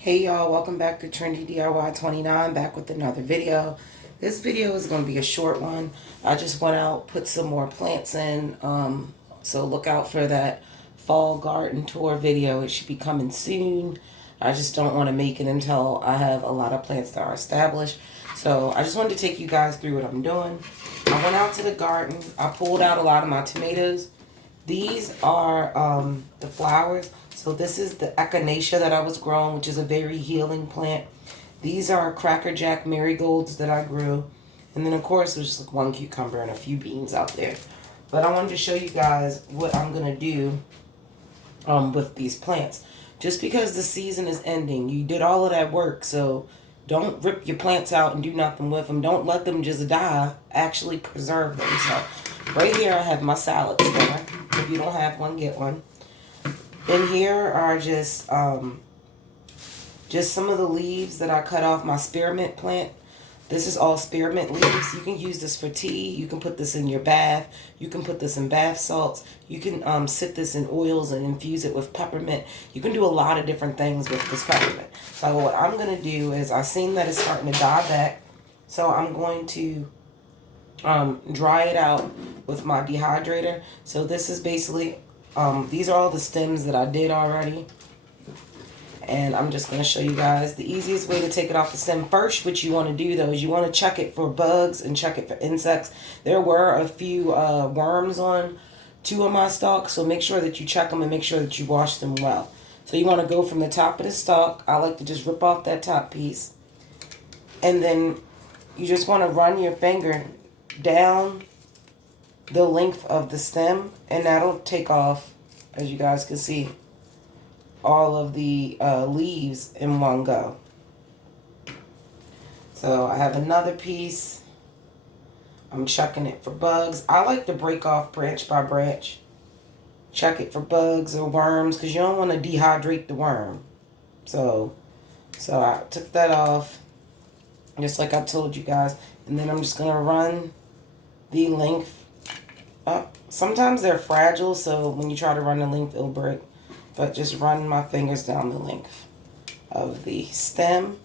Hey y'all, welcome back to Trendy DIY 29, back with another video. This video is going to be a short one. I just went out, put some more plants in, so look out for that fall garden tour video. It should be coming soon. I just don't want to make it until I have a lot of plants that are established. So I just wanted to take you guys through what I'm doing. I went out to the garden. I pulled out a lot of my tomatoes. These are the flowers. So this is the echinacea that I was growing, which is a very healing plant. These are crackerjack marigolds that I grew. And then, of course, there's just like one cucumber and a few beans out there. But I wanted to show you guys what I'm going to do with these plants. Just because the season is ending, you did all of that work, so don't rip your plants out and do nothing with them. Don't let them just die. Actually preserve them. So right here I have my salad spinner. If you don't have one, get one. In here are just some of the leaves that I cut off my spearmint plant. This is all spearmint leaves. You can use this for tea. You can put this in your bath. You can put this in bath salts. You can sit this in oils and infuse it with peppermint. You can do a lot of different things with this peppermint. So what I'm going to do is I've seen that it's starting to die back. So I'm going to dry it out with my dehydrator. So this is basically, these are all the stems that I did already. And I'm just going to show you guys the easiest way to take it off the stem. First, what you want to do, though, is you want to check it for bugs and check it for insects. There were a few worms on 2 of my stalks, so make sure that you check them and make sure that you wash them well. So you want to go from the top of the stalk. I like to just rip off that top piece. And then you just want to run your finger down the length of the stem, and that'll take off, as you guys can see, all of the leaves in one go. So I have another piece. I'm checking it for bugs. I like to break off branch by branch. Check it for bugs or worms, because you don't want to dehydrate the worm. So I took that off, just like I told you guys. And then I'm just going to run the length up. Sometimes they're fragile, so when you try to run the length, it'll break. But just run my fingers down the length of the stem.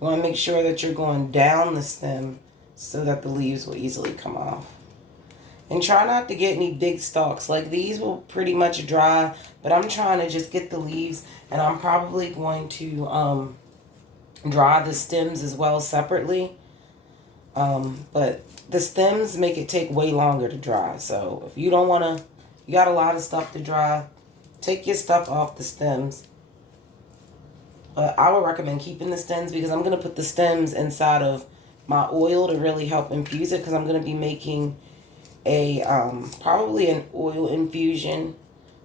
You want to make sure that you're going down the stem so that the leaves will easily come off. And try not to get any big stalks. Like these will pretty much dry, but I'm trying to just get the leaves, and I'm probably going to dry the stems as well separately. But the stems make it take way longer to dry. So if you don't want to, you got a lot of stuff to dry, take your stuff off the stems. But I would recommend keeping the stems, because I'm going to put the stems inside of my oil to really help infuse it, because I'm going to be making a probably an oil infusion.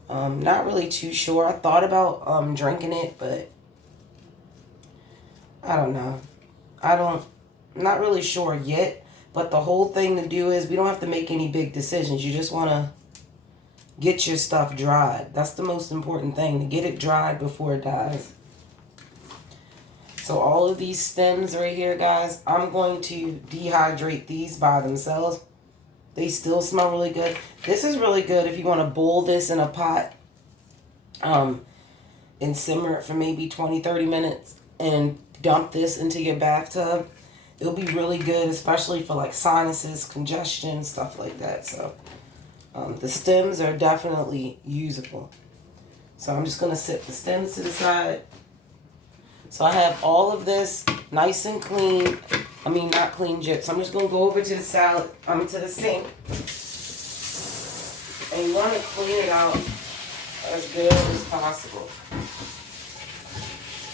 Not really too sure. I thought about drinking it, but I don't know. Not really sure yet. But the whole thing to do is we don't have to make any big decisions. You just want to get your stuff dried. That's the most important thing, to get it dried before it dies. So all of these stems right here, guys, I'm going to dehydrate these by themselves. They still smell really good. This is really good if you want to boil this in a pot and simmer it for maybe 20-30 minutes and dump this into your bathtub. It'll be really good, especially for like sinuses, congestion, stuff like that. So the stems are definitely usable. So I'm just going to set the stems to the side. So I have all of this nice and clean. I mean, not clean yet. So I'm just going to go over to the to the sink. And you want to clean it out as good as possible.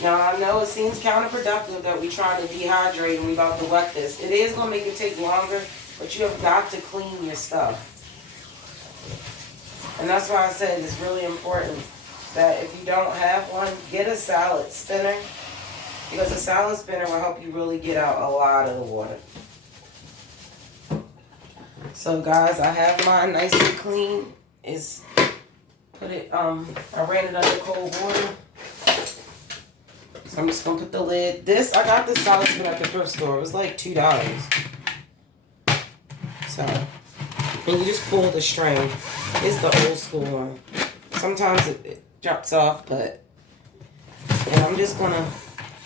Now, I know it seems counterproductive that we try to dehydrate and we about to wet this. It is going to make it take longer, but you have got to clean your stuff. And that's why I said it's really important that if you don't have one, get a salad spinner, because a salad spinner will help you really get out a lot of the water. So guys, I have mine nice and clean. I ran it under cold water. So I'm just going to put the lid. I got this salad spinner at the thrift store. It was like $2. So, and you just pull the string. It's the old school one. Sometimes it drops off, but And I'm just gonna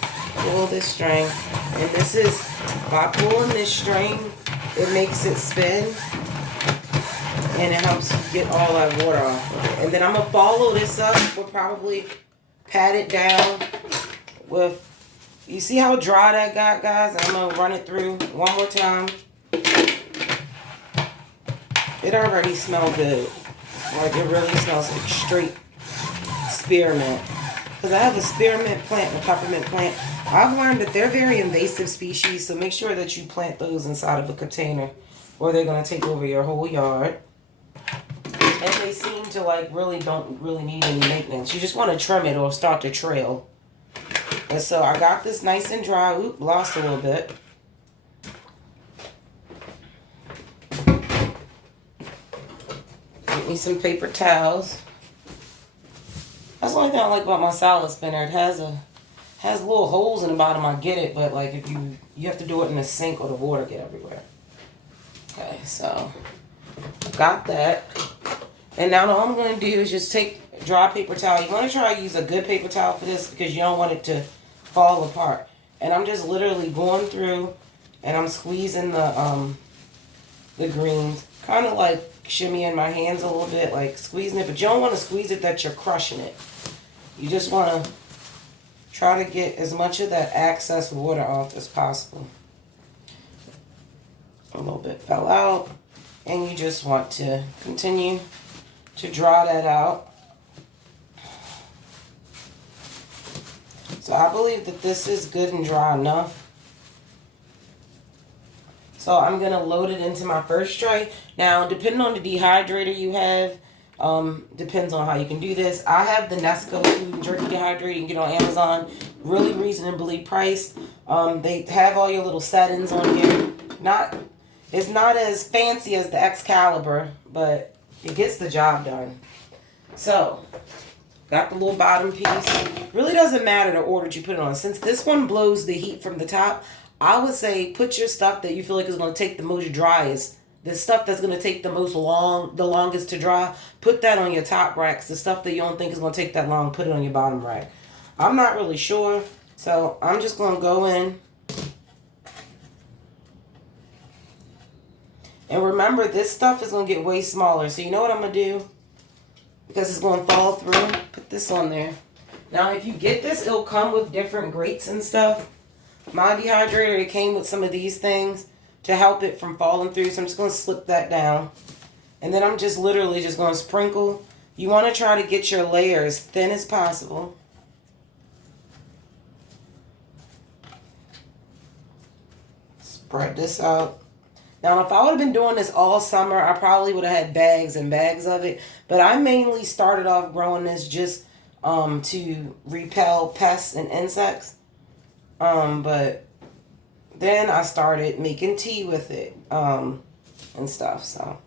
pull this string. And this is, by pulling this string, it makes it spin. And it helps you get all that water off of it. And then I'm gonna follow this up. We'll probably pat it down with, you see how dry that got, guys? I'm gonna run it through one more time. It already smells good. Like, it really smells like straight spearmint. Because I have a spearmint plant and a peppermint plant. I've learned that they're very invasive species, so make sure that you plant those inside of a container or they're going to take over your whole yard. And they seem to, like, don't really need any maintenance. You just want to trim it or start to trail. And so I got this nice and dry. Oop, lost a little bit. Get me some paper towels. That's the only thing I like about my salad spinner. It has little holes in the bottom. I get it, but like if you have to do it in the sink or the water get everywhere. Okay, so got that. And now all I'm going to do is just take dry paper towel. You want to try to use a good paper towel for this because you don't want it to fall apart. And I'm just literally going through and I'm squeezing the greens, kind of like shimmying my hands a little bit, like squeezing it, but you don't want to squeeze it that you're crushing it. You just want to try to get as much of that excess water off as possible. A little bit fell out, and you just want to continue to draw that out. So I believe that this is good and dry enough. So I'm going to load it into my first tray. Now, depending on the dehydrator you have, depends on how you can do this. I have the Nesco Food and Jerky Dehydrator. You can get on Amazon. Really reasonably priced. They have all your little settings on here. It's not as fancy as the Excalibur, but it gets the job done. So, got the little bottom piece. Really doesn't matter the order you put it on. Since this one blows the heat from the top, I would say put your stuff that you feel like is going to take the most driest, the stuff that's going to take the longest to dry, put that on your top racks. The stuff that you don't think is going to take that long, put it on your bottom rack. I'm not really sure, so I'm just going to go in. And remember, this stuff is going to get way smaller, so you know what I'm going to do? Because it's going to fall through, put this on there. Now, if you get this, it'll come with different grates and stuff. My dehydrator, it came with some of these things to help it from falling through. So I'm just going to slip that down. And then I'm just literally just going to sprinkle. You want to try to get your layer as thin as possible. Spread this out. Now, if I would have been doing this all summer, I probably would have had bags and bags of it. But I mainly started off growing this just to repel pests and insects. But then I started making tea with it, and stuff, so.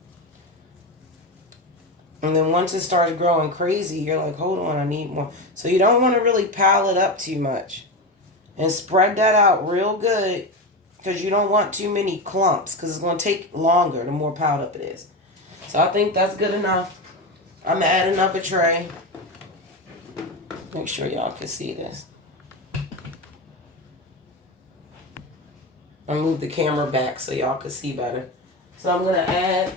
And then once it started growing crazy, you're like, hold on, I need more. So you don't want to really pile it up too much. And spread that out real good, because you don't want too many clumps, because it's going to take longer the more piled up it is. So I think that's good enough. I'm going to add another tray. Make sure y'all can see this. I move the camera back so y'all can see better. So I'm going to add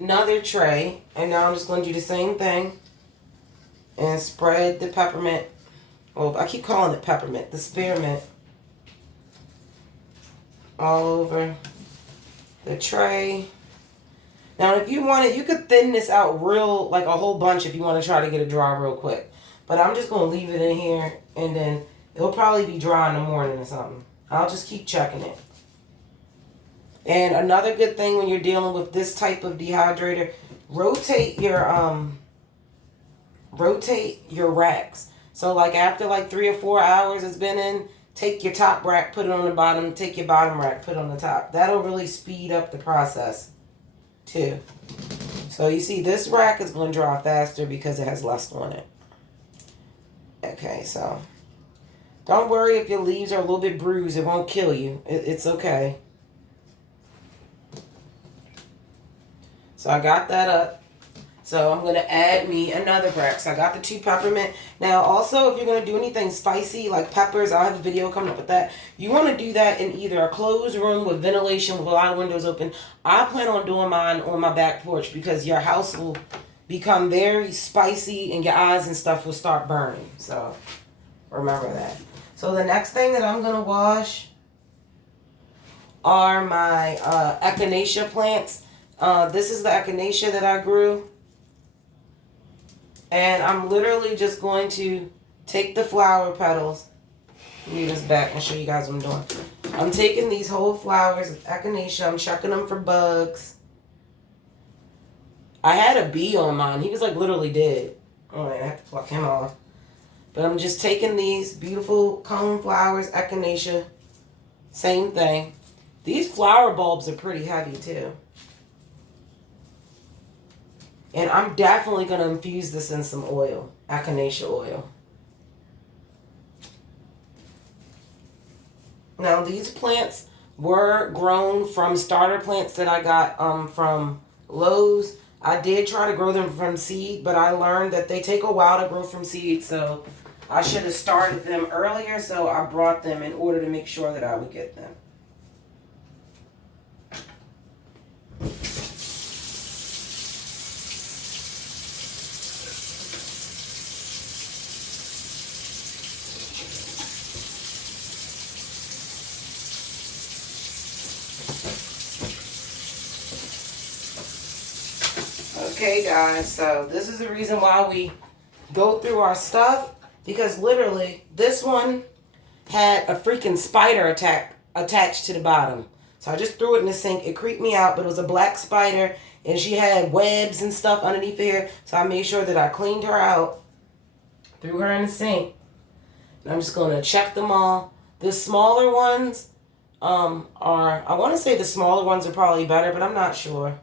another tray. And now I'm just going to do the same thing. And spread the peppermint. Well, I keep calling it peppermint. The spearmint. All over the tray. Now if you want it, you could thin this out real, like a whole bunch if you want to try to get it dry real quick. But I'm just going to leave it in here. And then it'll probably be dry in the morning or something. I'll just keep checking it. And another good thing when you're dealing with this type of dehydrator, rotate your racks. So like after like 3 or 4 hours it's been in, take your top rack, put it on the bottom, take your bottom rack, put it on the top. That'll really speed up the process too. So you see this rack is going to dry faster because it has less on it. Okay, so don't worry if your leaves are a little bit bruised. It won't kill you. It's okay. So I got that up. So I'm going to add me another Brax. I got the 2 peppermint. Now also, if you're going to do anything spicy like peppers, I'll have a video coming up with that. You want to do that in either a closed room with ventilation with a lot of windows open. I plan on doing mine on my back porch because your house will become very spicy and your eyes and stuff will start burning. So remember that. So the next thing that I'm going to wash are my echinacea plants. This is the echinacea that I grew. And I'm literally just going to take the flower petals. Move this back and show you guys what I'm doing. I'm taking these whole flowers of echinacea. I'm checking them for bugs. I had a bee on mine. He was like literally dead. Oh, I have to pluck him off. But I'm just taking these beautiful cone flowers, echinacea. Same thing. These flower bulbs are pretty heavy too. And I'm definitely going to infuse this in some oil, echinacea oil. Now these plants were grown from starter plants that I got from Lowe's. I did try to grow them from seed, but I learned that they take a while to grow from seed, so I should have started them earlier, so I brought them in order to make sure that I would get them. Okay guys, so this is the reason why we go through our stuff, because literally this one had a freaking spider attached to the bottom. So I just threw it in the sink. It creeped me out, but it was a black spider and she had webs and stuff underneath here. So I made sure that I cleaned her out, threw her in the sink. And I'm just going to check them all. The smaller ones I want to say the smaller ones are probably better, but I'm not sure.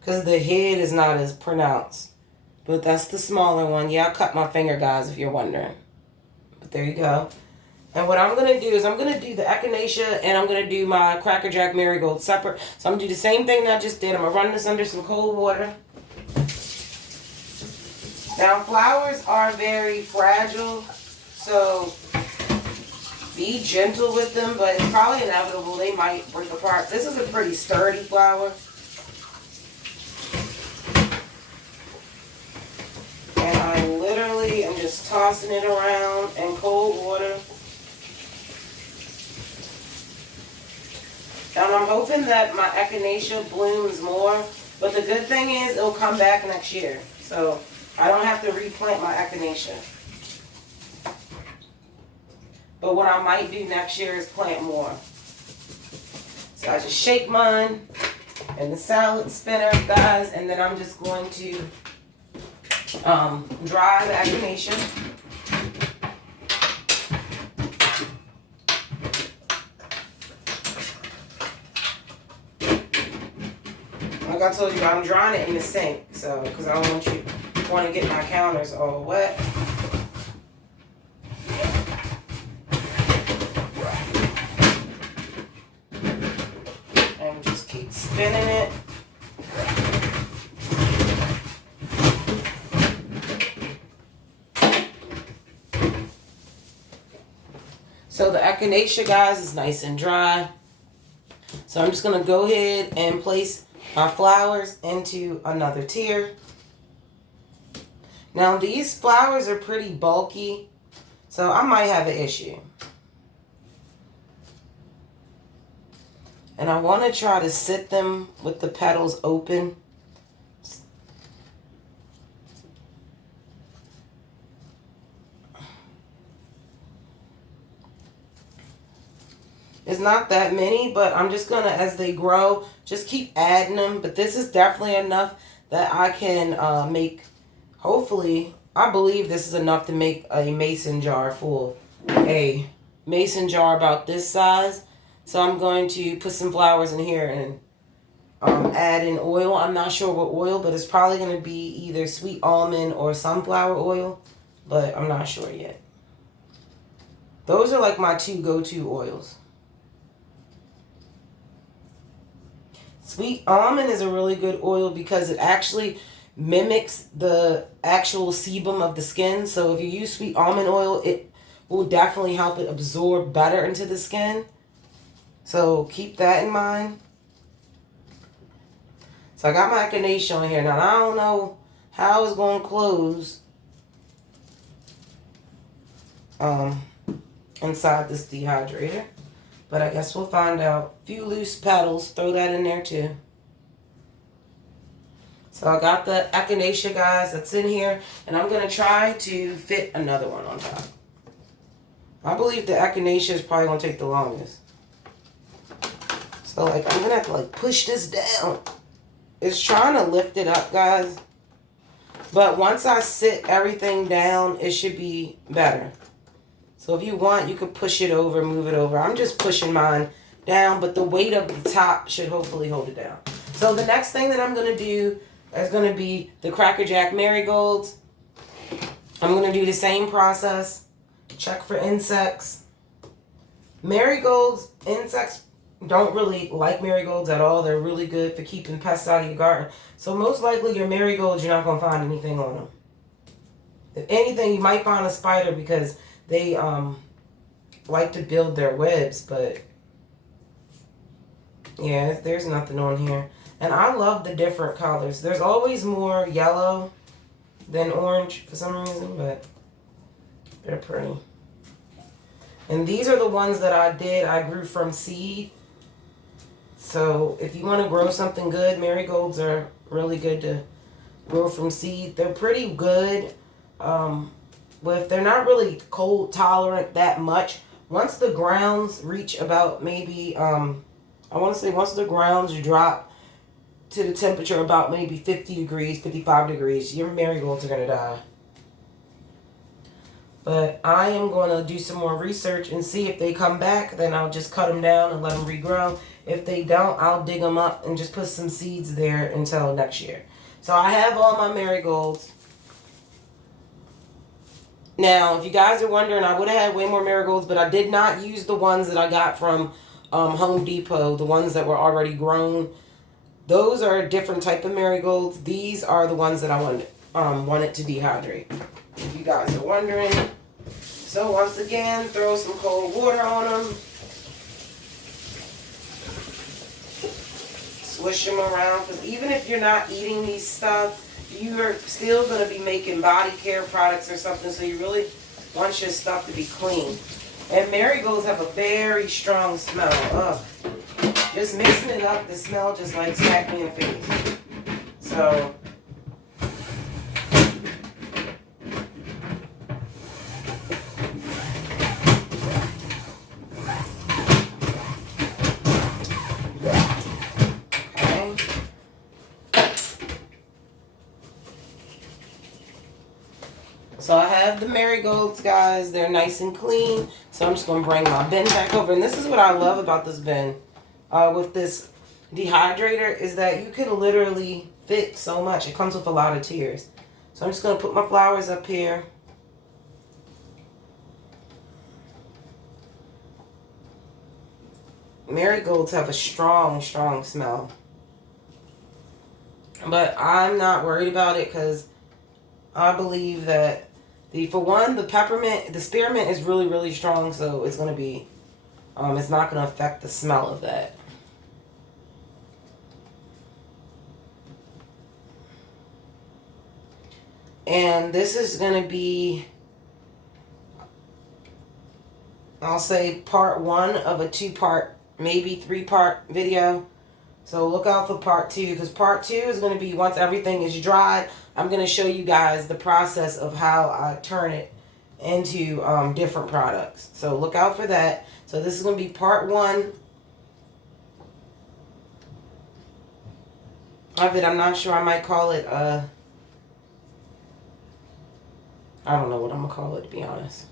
Because the head is not as pronounced. But that's the smaller one. Yeah, I cut my finger, guys, if you're wondering. But there you go. And what I'm going to do is I'm going to do the echinacea and I'm going to do my Cracker Jack Marigold separate. So I'm going to do the same thing that I just did. I'm going to run this under some cold water. Now, flowers are very fragile. So be gentle with them. But it's probably inevitable they might break apart. This is a pretty sturdy flower. And I literally am just tossing it around in cold water. And I'm hoping that my echinacea blooms more. But the good thing is it'll come back next year. So I don't have to replant my echinacea. But what I might do next year is plant more. So I just shake mine in the salad spinner, guys. And then I'm just going to dry the echinacea. Like I told you, I'm drying it in the sink, so because I don't want to get my counters all wet. And just keep spinning it. So the echinacea, guys, is nice and dry. So I'm just going to go ahead and place my flowers into another tier. Now these flowers are pretty bulky, so I might have an issue. And I want to try to sit them with the petals open. It's not that many, but I'm just going to, as they grow, just keep adding them. But this is definitely enough that I can make, hopefully, I believe this is enough to make a mason jar full. A mason jar about this size. So I'm going to put some flowers in here and add in oil. I'm not sure what oil, but it's probably going to be either sweet almond or sunflower oil. But I'm not sure yet. Those are like my 2 go-to oils. Sweet almond is a really good oil because it actually mimics the actual sebum of the skin. So if you use sweet almond oil, it will definitely help it absorb better into the skin. So keep that in mind. So I got my echinacea on here. Now I don't know how it's going to close inside this dehydrator. But I guess we'll find out. A few loose petals, throw that in there too. So I got the echinacea, guys, that's in here. And I'm going to try to fit another one on top. I believe the echinacea is probably going to take the longest. So, like, I'm going to have to, like, push this down. It's trying to lift it up, guys. But once I sit everything down, it should be better. So if you want, you could push it over, move it over. I'm just pushing mine down, but the weight of the top should hopefully hold it down. So the next thing that I'm going to do is going to be the Cracker Jack marigolds. I'm going to do the same process. Check for insects. Marigolds, insects don't really like marigolds at all. They're really good for keeping pests out of your garden. So most likely your marigolds, you're not going to find anything on them. If anything, you might find a spider because they like to build their webs, but yeah, there's nothing on here. And I love the different colors. There's always more yellow than orange for some reason, but they're pretty. And these are the ones that I grew from seed. So if you want to grow something good, marigolds are really good to grow from seed. They're pretty good. They're not really cold tolerant that much. Once the grounds reach about maybe, I want to say once the grounds drop to the temperature about maybe 50 degrees, 55 degrees, your marigolds are going to die. But I am going to do some more research and see if they come back. Then I'll just cut them down and let them regrow. If they don't, I'll dig them up and just put some seeds there until next year. So I have all my marigolds. Now, if you guys are wondering, I would have had way more marigolds, but I did not use the ones that I got from Home Depot, the ones that were already grown. Those are a different type of marigolds. These are the ones that I wanted to dehydrate. If you guys are wondering. So once again, throw some cold water on them. Swish them around, because even if you're not eating these stuff, you're still going to be making body care products or something, so you really want your stuff to be clean. And marigolds have a very strong smell. Ugh. Just mixing it up, the smell just like smacked me in the face. So, so I have the marigolds, guys. They're nice and clean. So I'm just going to bring my bin back over. And this is what I love about this bin with this dehydrator is that you can literally fit so much. It comes with a lot of tiers. So I'm just going to put my flowers up here. Marigolds have a strong, strong smell. But I'm not worried about it because I believe that for one, the peppermint, the spearmint is really, really strong, so it's going to be, it's not going to affect the smell of that. And this is going to be, I'll say, part one of a two-part, maybe three-part video. So look out for part two, because part two is going to be once everything is dried. I'm going to show you guys the process of how I turn it into different products. So look out for that. So this is going to be part one of it. I'm not sure. I might call it, I don't know what I'm going to call it, to be honest.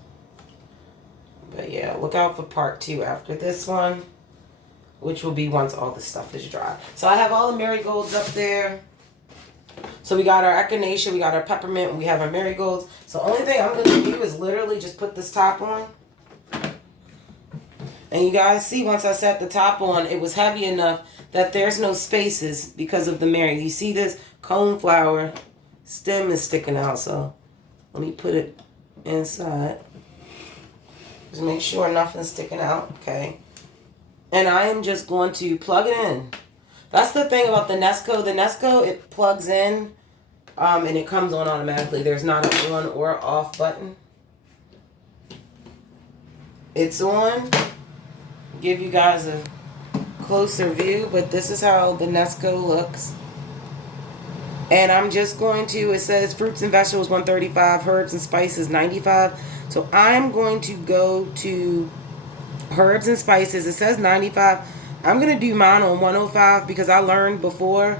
But yeah, look out for part two after this one, which will be once all the stuff is dry. So I have all the marigolds up there. So we got our echinacea, we got our peppermint, and we have our marigolds. So the only thing I'm going to do is literally just put this top on. And you guys see, once I set the top on, it was heavy enough that there's no spaces because of the mirroring. You see this coneflower stem is sticking out, so let me put it inside. Just make sure nothing's sticking out, okay? And I am just going to plug it in. That's the thing about the Nesco. The Nesco, it plugs in and it comes on automatically. There's not an on or off button. It's on. Give you guys a closer view, but this is how the Nesco looks. And I'm just going to, it says fruits and vegetables 135, herbs and spices 95. So I'm going to go to herbs and spices. It says 95. I'm going to do mine on 105 because I learned before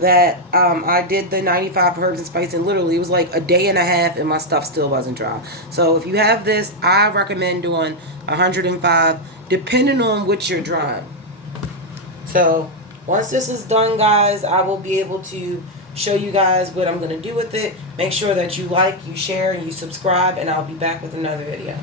that I did the 95 herbs and spices, and literally it was like a day and a half and my stuff still wasn't dry. So if you have this, I recommend doing 105 depending on what you're drying. So once this is done, guys, I will be able to show you guys what I'm going to do with it. Make sure that you like, you share, and you subscribe, and I'll be back with another video.